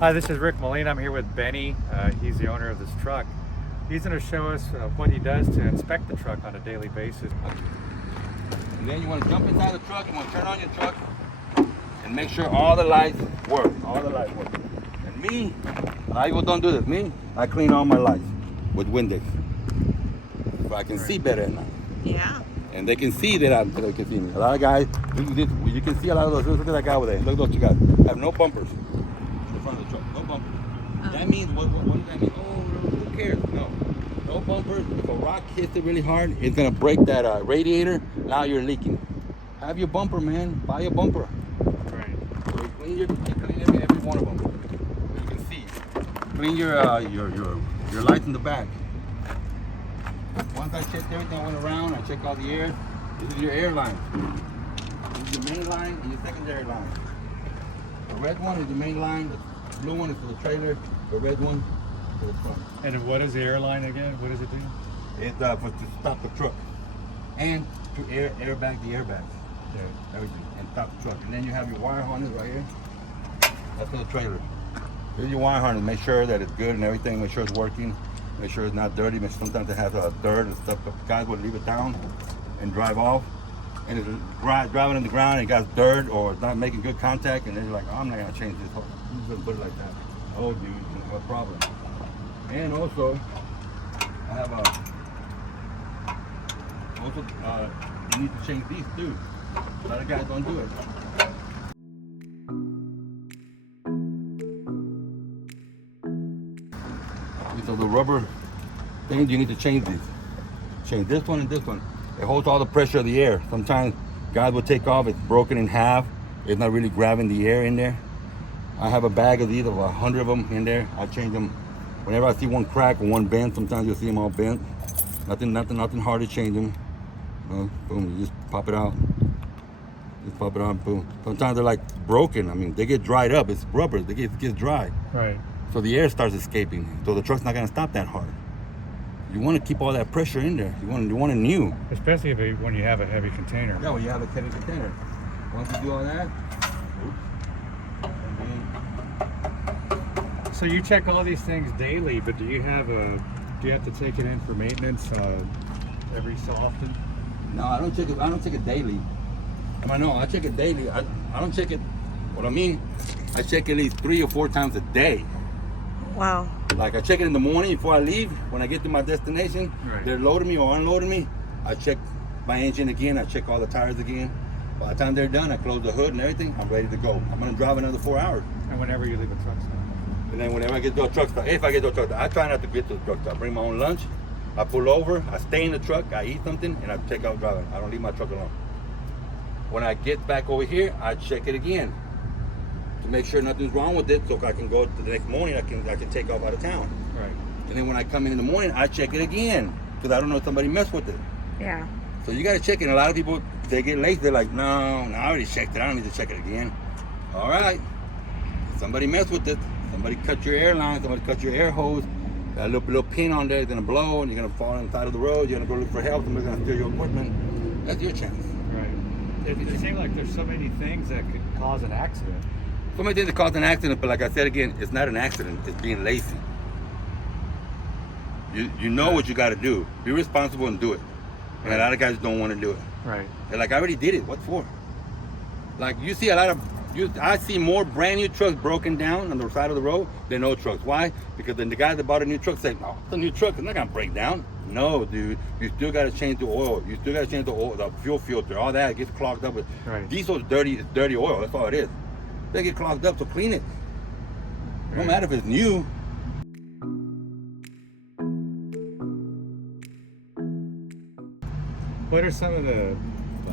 Hi, this is Rick Molina. I'm here with Benny. He's the owner of this truck. He's going to show us what he does to inspect the truck on a daily basis. And then you want to jump inside the truck, you want to turn on your truck and make sure all the lights work. All the lights work. And me, I don't do this. Me, I clean all my lights with Windex. So I can see better at night. Yeah. And they can see that they can see me. A lot of guys, you can see a lot of those. Look at that guy over there. Look at those two guys. Have no bumpers in the front of the truck. No bumpers. That means, what does that mean? Oh, who cares? No bumpers. If a rock hits it really hard, it's going to break that radiator. Now you're leaking. Have your bumper, man. Buy your bumper. Right. So you clean every one of them. So you can see. Clean your lights in the back. Once I checked everything, I went around, I checked all the air. This is your air line. This is your main line and your secondary line. The red one is the main line, the blue one is for the trailer, the red one for the front. And what is the airline again? What does it do? It's to stop the truck and to airbag the airbags. Okay. Everything, and stop the truck. And then you have your wire harness right here. That's for the trailer. Here's your wire harness. Make sure that it's good and everything. Make sure it's working. Make sure it's not dirty. Sometimes it has dirt and stuff. But guys would leave it down and drive off. And it's driving on the ground and it got dirt or it's not making good contact. And then you're like, oh, I'm not going to change this. I'm just going to put it like that. Oh, dude, you have a problem. And also, I have you need to change these too. A lot of guys don't do it. So the rubber things, you need to change these. Change this one and this one. It holds all the pressure of the air. Sometimes guys will take off, it's broken in half. It's not really grabbing the air in there. I have a bag of these, of 100 of them in there. I change them whenever I see one crack or one bent. Sometimes you'll see them all bent. Nothing hard to change them. Boom, you just pop it out. Just pop it out, boom. Sometimes they're like broken. I mean, they get dried up. It's rubber, it gets dry. Right. So the air starts escaping. So the truck's not gonna stop that hard. You want to keep all that pressure in there. You want it new. Especially when you have a heavy container. Yeah, when you have a heavy container. Once you do all that, So you check all these things daily, but do you have to take it in for maintenance every so often? no, I don't check it. I don't check it daily. I check it daily. I don't check it. What I mean, I check it at least 3 or 4 times a day. Wow. Like I check it in the morning before I leave. When I get to my destination, Right. they're loading me or unloading me. I check my engine again. I check all the tires again. By the time they're done, I close the hood and everything. I'm ready to go. I'm gonna drive another 4 hours. And whenever you leave a truck stop. And then whenever I get to a truck stop, if I get to a truck stop, I try not to get to a truck stop. I bring my own lunch. I pull over. I stay in the truck. I eat something, and I take out driving. I don't leave my truck alone. When I get back over here, I check it again to make sure nothing's wrong with it, so I can go to the next morning. I can take off out of town. Right. And then when I come in the morning, I check it again because I don't know if somebody messed with it. Yeah. So you got to check it. And a lot of people, they get lazy. They're like, no, I already checked it. I don't need to check it again. All right. Somebody messed with it. Somebody cut your air line. Somebody cut your air hose. Got a little pin on there. It's going to blow and you're going to fall on the side of the road. You're going to go look for help. Somebody's going to steal your equipment. That's your chance. Right. It seems like there's so many things that could cause an accident. So many things that cause an accident, but like I said again, it's not an accident. It's being lazy. You know what you got to do. Be responsible and do it. And a lot of guys don't want to do it. Right. They're like, I already did it. What for? Like you see a lot of, I see more brand new trucks broken down on the side of the road than old trucks. Why? Because then the guy that bought a new truck said, no, it's a new truck. It's not going to break down. No, dude. You still got to change the oil. You still got to change the oil, the fuel filter. All that gets clogged up with. Right. Diesel's dirty. It's dirty oil. That's all it is. They get clogged up, so clean it. No matter if it's new. What are some of the,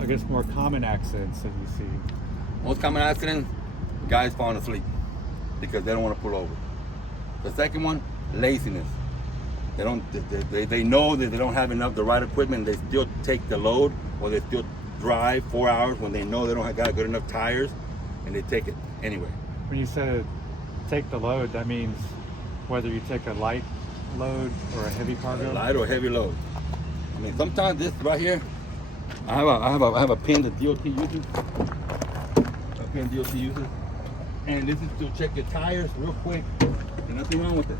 I guess, more common accidents that you see? Most common accidents, guys falling asleep because they don't want to pull over. The second one, laziness. They know that they don't have enough the right equipment. They still take the load, or they still drive 4 hours when they know they don't have got good enough tires, and they take it anyway. When you said take the load, that means whether you take a light load or a heavy cargo? A light or heavy load. I mean, sometimes this right here, I have a pin that DOT uses. A pin DOT uses. And this is to check your tires real quick. There's nothing wrong with it.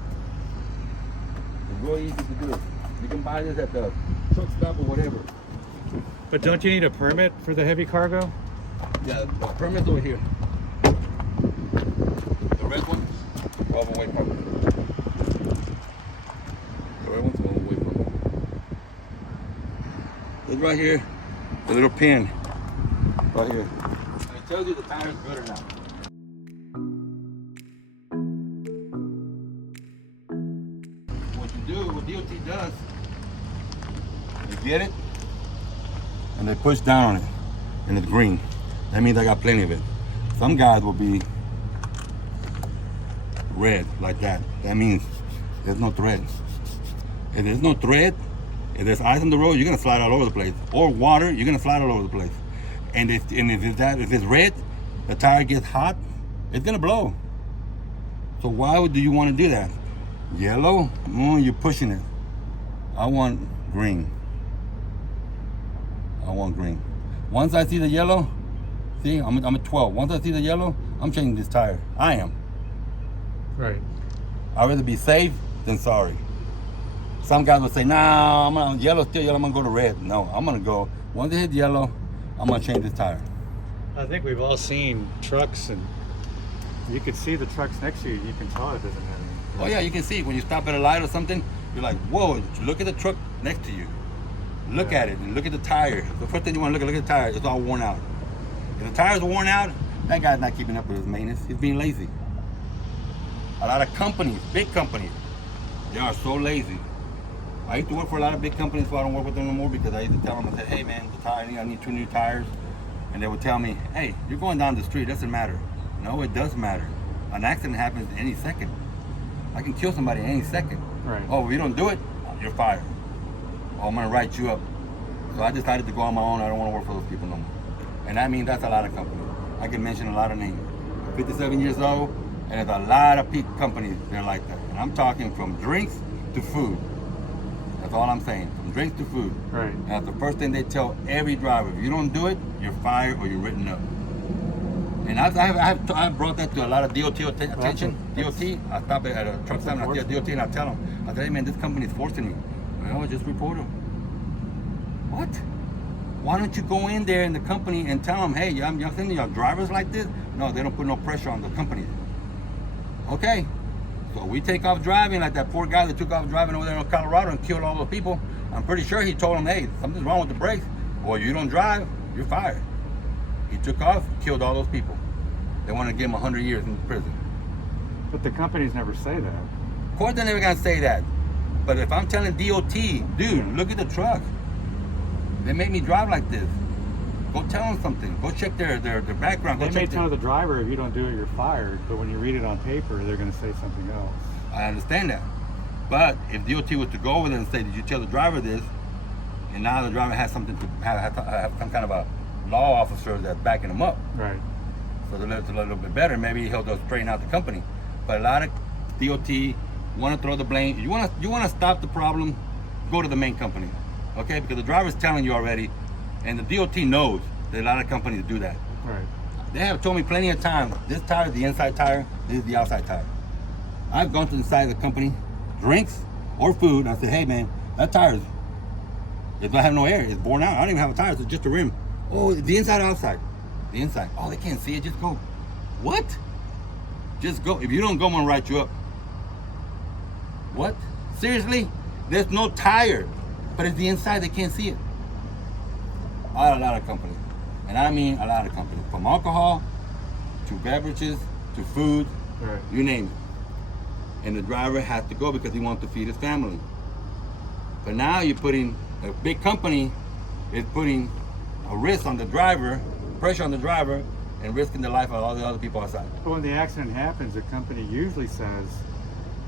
It's real easy to do. You can buy this at the truck stop or whatever. But don't you need a permit for the heavy cargo? Yeah, the permit's over here. The red one, all the way from it. The red one's all the way from it. It's right here, the little pin. Right here. And it tells you the tire's good or not. What you do, what DOT does, you get it, and they push down on it, and it's green. That means I got plenty of it. Some guys will be red like that. That means there's no thread. If there's no thread, if there's ice on the road, you're gonna slide all over the place. Or water, you're gonna slide all over the place. And if it's red, the tire gets hot, it's gonna blow. So why do you want to do that? Yellow, you're pushing it. I want green. I want green. Once I see the yellow, see, I'm at 12. Once I see the yellow, I'm changing this tire. I am. Right. I'd rather be safe than sorry. Some guys will say, nah, I'm on yellow, still yellow, I'm gonna go to red. No, I'm gonna go, once it hit yellow, I'm gonna change this tire. I think we've all seen trucks, and you can see the trucks next to you. You can tell it doesn't have any. Oh yeah, you can see when you stop at a light or something, you're like, whoa, look at the truck next to you. Look at it and look at the tire. The first thing you want to look at the tire, it's all worn out. If the tire's worn out, that guy's not keeping up with his maintenance. He's being lazy. A lot of companies, big companies, they are so lazy. I used to work for a lot of big companies, so I don't work with them no more because I used to tell them, I said, hey man, the tire, I need 2 new tires. And they would tell me, hey, you're going down the street, it doesn't matter. No, it does matter. An accident happens any second. I can kill somebody any second. Right. Oh, if you don't do it, you're fired. Oh, I'm gonna write you up. So I decided to go on my own. I don't want to work for those people no more. And that means that's a lot of companies. I can mention a lot of names. I'm 57 years old, and there's a lot of companies that are like that. And I'm talking from drinks to food. That's all I'm saying, from drinks to food. Right. And that's the first thing they tell every driver. If you don't do it, you're fired or you're written up. And I've brought that to a lot of DOT attention. DOT, I stop at a truck stop and I see a DOT and I tell them, I say, hey man, this company is forcing me. Well, just report them. What? Why don't you go in there in the company and tell them, hey, I'm sending y'all drivers like this? No, they don't put no pressure on the companies. Okay, so we take off driving like that poor guy that took off driving over there in Colorado and killed all those people. I'm pretty sure he told them, hey, something's wrong with the brakes. Well, you don't drive, you're fired. He took off, killed all those people. They want to give him 100 years in prison. But the companies never say that. Of course they're never gonna say that. But if I'm telling DOT, dude, look at the truck. They made me drive like this. Go tell them something. Go check their background. Go They may check tell the driver, if you don't do it, you're fired. But when you read it on paper, they're going to say something else. I understand that. But if DOT was to go over there and say, did you tell the driver this? And now the driver has something to have some kind of a law officer that's backing him up. Right. So it's a little bit better. Maybe he'll just straighten out the company. But a lot of DOT want to throw the blame. You want to stop the problem, go to the main company. Okay? Because the driver's telling you already, and the DOT knows that a lot of companies do that. Right. They have told me plenty of times, this tire is the inside tire, this is the outside tire. I've gone to the side of the company, drinks or food, and I said, hey man, that tire it don't have no air, it's worn out. I don't even have a tire, it's just a rim. Oh, the inside or outside? The inside. Oh, they can't see it, just go. What? Just go. If you don't go, I'm gonna write you up. What? Seriously? There's no tire, but it's the inside, they can't see it. A lot of companies, and I mean a lot of companies, from alcohol to beverages to food, Right. you name it. And the driver has to go because he wants to feed his family. But now you're putting, a big company is putting a risk on the driver, pressure on the driver, and risking the life of all the other people outside. But when the accident happens, the company usually says,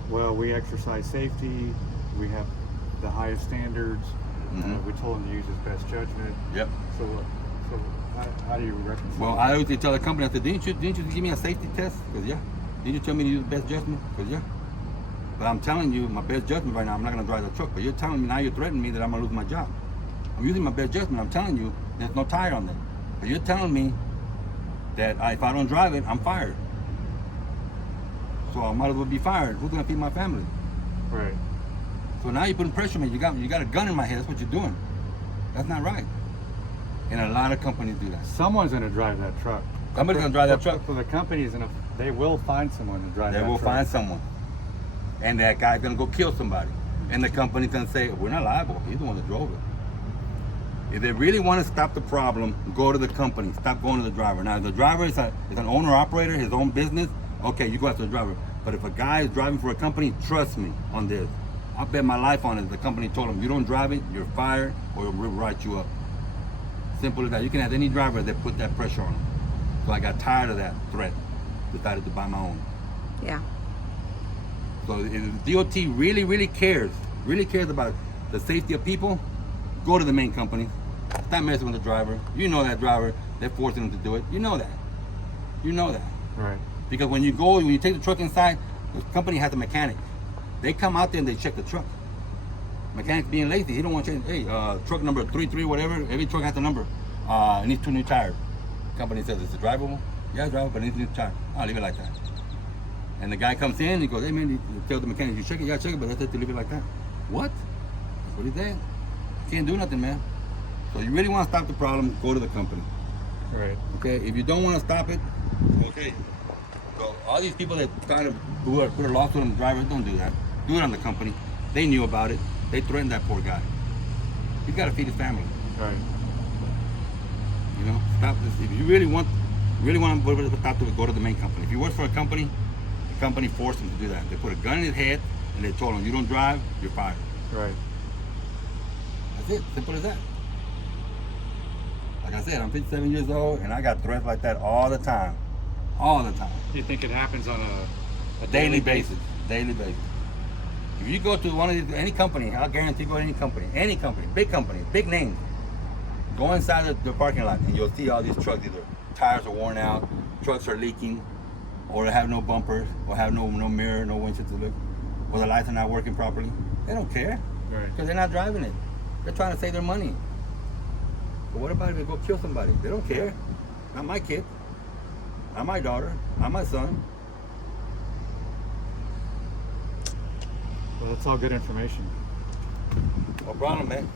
well, we exercise safety, we have the highest standards, we told him to use his best judgment. Yep. So how do you reconcile? Well, I always tell the company, I said, didn't you give me a safety test? Because yeah. Didn't you tell me to use best judgment? Because yeah. But I'm telling you, my best judgment right now, I'm not going to drive the truck. But you're telling me, now you're threatening me that I'm going to lose my job. I'm using my best judgment. I'm telling you, there's no tire on there. But you're telling me that if I don't drive it, I'm fired. so I might as well be fired. Who's gonna feed my family? Right. So now you're putting pressure on me. You got a gun in my head. That's what you're doing. That's not right. And a lot of companies do that. Someone's going to drive that truck. Somebody's gonna drive that truck. For the companies, and they will find someone to drive that They truck. will find someone. And that guy's gonna go kill somebody. And the company's gonna say, we're not liable. He's the one that drove it. If they really want to stop the problem, go to the company. Stop going to the driver. Now, if the driver is an owner-operator, his own business, okay, you go after the driver. But if a guy is driving for a company, trust me on this. I bet my life on it. The company told him, you don't drive it, you're fired, or we'll write you up. Simple as that. You can have any driver that put that pressure on him. So I got tired of that threat. Decided to buy my own. Yeah. So if the DOT really cares about the safety of people, go to the main company. Stop messing with the driver. You know that driver, they're forcing him to do it. You know that. You know that. Right. Because when you take the truck inside, the company has a mechanic. They come out there and they check the truck. Mechanic's being lazy. He don't want to change. Hey, truck number 33, whatever. Every truck has a number. It needs 2 new tires. Company says it's drivable. Yeah, it's drivable, but it needs 2 new tires. I'll leave it like that. And the guy comes in, he goes, hey man, you tell the mechanic, you check it? Yeah, check it, but that's it to leave it like that. What? That's what he said. Can't do nothing, man. So you really want to stop the problem, go to the company. Right. Okay, if you don't want to stop it, okay. So all these people that kind of put a lawsuit on the driver, don't do that. Do it on the company. They knew about it. They threatened that poor guy. He's got to feed his family. Right. You know, stop this. If you really want to stop it, go to the main company. If you work for a company, the company forced him to do that. They put a gun in his head and they told him, you don't drive, you're fired. Right. That's it. Simple as that. Like I said, I'm 57 years old and I got threats like that all the time. All the time. You think it happens on a Daily basis. Daily basis. If you go to any company, I'll guarantee you go to any company, big names, go inside the parking lot and you'll see all these trucks, either tires are worn out, trucks are leaking, or they have no bumpers, or have no mirror, no windshield to look, or the lights are not working properly. They don't care, Right. because they're not driving it. They're trying to save their money. But what about if they go kill somebody? They don't care. Not my kid, not my daughter, not my son. Well, that's all good information. No problem, man.